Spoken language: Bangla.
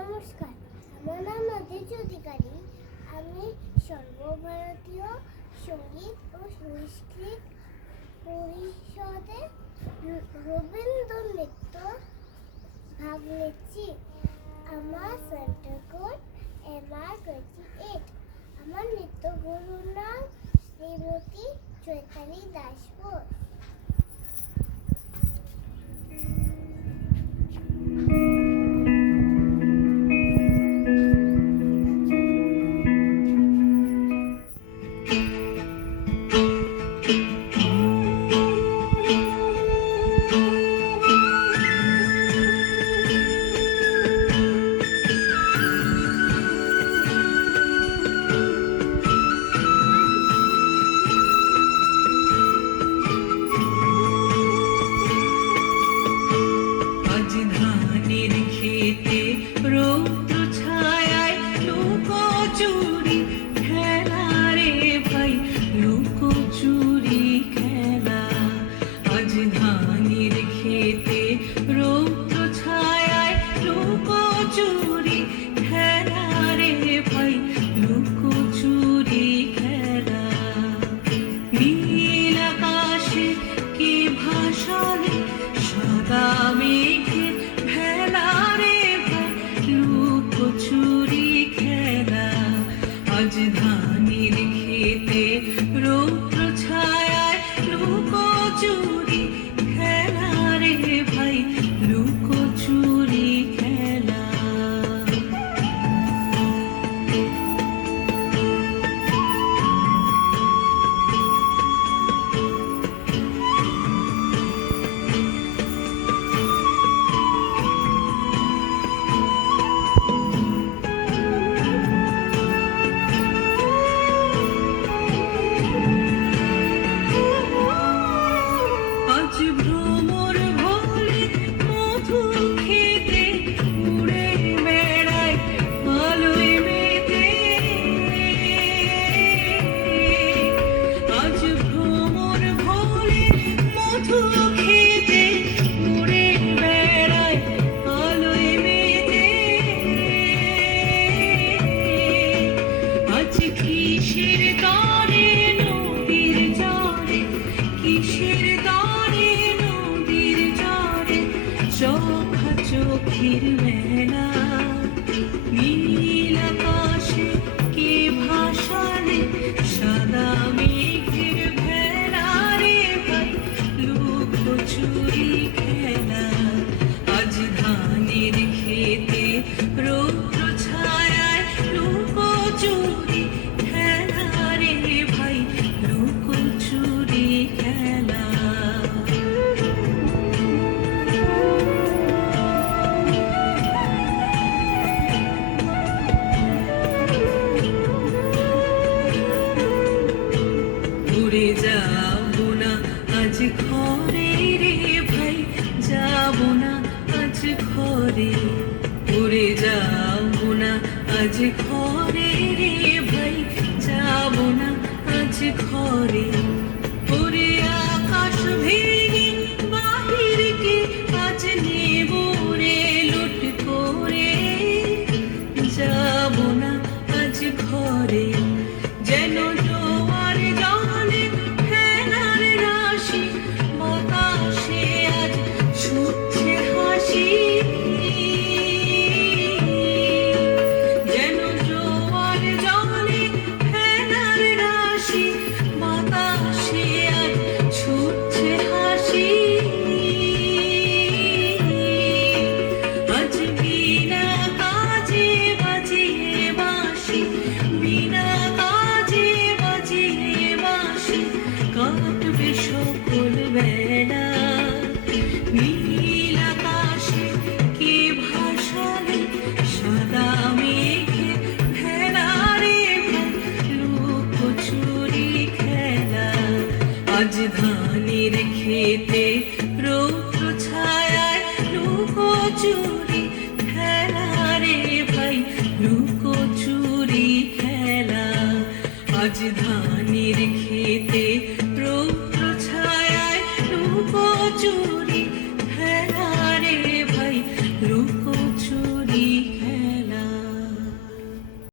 নমস্কার, আমার নাম নজরুল অধিকারী। আমি সর্বভারতীয় সঙ্গীত ও সংস্কৃত পরিষদে রবীন্দ্র নৃত্য ভাগ নিচ্ছি। আমার সেন্টার কোড MR28। আমার নৃত্য গুরুর নাম শ্রীমতী চৈতালি দাসবোস। চোখের মেলা নীল আকাশে কে ভাসালে সাদা মেঘের ভেলা রে ভাই লুকোচুরি খেলা আজ ধানের খেতে রৌদ্র ছায়ায় লুকোচুরি খেলা রে ভাই লুকোচুরি খেলা যাবো না আজ ঘরে রে ভাই যাবো না আজ ঘরে উড়ে যাবো না আজ ঘরে রে ভাই যাবো না আজ ঘরে ওরে আকাশ ভেঙে বাহিরকে আজ নেব রে লুট করে যাবো না আজ ঘরে যেন জোয়ার জলে ফেনার রাশি বাতাসে আজ ছুটছে হাসি যেন জোয়ার জলে ফেনার রাশি বাতাসে আজ ছুটছে হাসি আজ বিনা কাজে বাজিয়ে বাঁশি বিনা কাটবে সকল বেলা নীল আকাশে কে ভাসালে সাদা মেঘে ভেলা রে লুকোচুরি খেলা আজ ধানের খেতে রৌদ্র ছায়ায় লুকোচুরি খেলা রে ভাই লুকোচুরি খেলা আজ